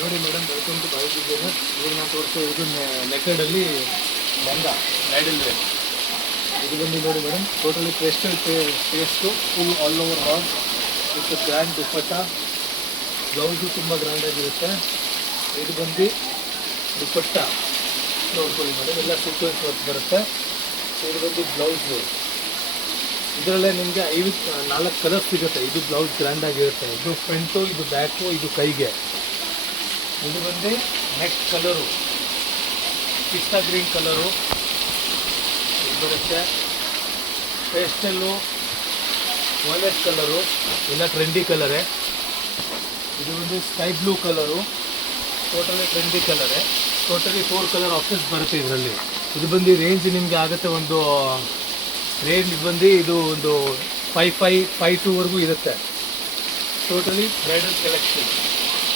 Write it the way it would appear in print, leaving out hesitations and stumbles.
ನೋಡಿ madam, welcome to boy designer. ಇವಾಗ ನಾನು ತೋರಿಸೋ ಇದು ನೆಕೆಡಲ್ಲಿ ಲೆಹಂಗಾ ಬ್ರೈಡಲ್ ವೇರ್. ಇದು ಬಂದು ನೋಡಿ madam, totally crystal taste, full all over hall with grand dupatta. Blouse ತುಂಬ ಗ್ರ್ಯಾಂಡಾಗಿರುತ್ತೆ. ಇದು ಬಂದು ದುಪ್ಪಟ್ಟ ನೋಡ್ಕೊಳ್ಳಿ ಮೇಡಮ್, ಎಲ್ಲ ಸೀಕ್ವೆನ್ಸ್ ವರ್ಕ್ ಬರುತ್ತೆ. ಇದು ಬಂದು ಬ್ಲೌಸು. ಇದರಲ್ಲೇ ನಿಮಗೆ 4 ಕಲರ್ ಸಿಗುತ್ತೆ. ಇದು ಬ್ಲೌಸ್ ಗ್ರ್ಯಾಂಡಾಗಿರುತ್ತೆ. ಇದು ಫ್ರಂಟು, ಇದು ಬ್ಯಾಕು, ಇದು ಕೈಗೆ. ಇದು ಬಂದು ನೆಕ್ ಕಲರು ಪಿಸ್ತಾ ಗ್ರೀನ್ ಕಲರು ಇದು ಬರುತ್ತೆ. ಪೇಸ್ಟಲ್ಲು, ವಾಯ್ಲೆಟ್ ಕಲರು, ಎಲ್ಲ ಟ್ರೆಂಡಿ ಕಲರೇ. ಇದು ಬಂದು sky blue colour, totally trendy ಕಲರೇ. ಟೋಟಲಿ 4 ಕಲರ್ ಆಪ್ಷನ್ಸ್ ಬರುತ್ತೆ ಇದರಲ್ಲಿ. ಇದು ಬಂದು ರೇಂಜ್ ನಿಮಗೆ ಆಗುತ್ತೆ, ಒಂದು ರೇಂಜ್ ಬಂದು ಇದು ಒಂದು 5552ವರೆಗೂ ಇರುತ್ತೆ. Totally bridal collection.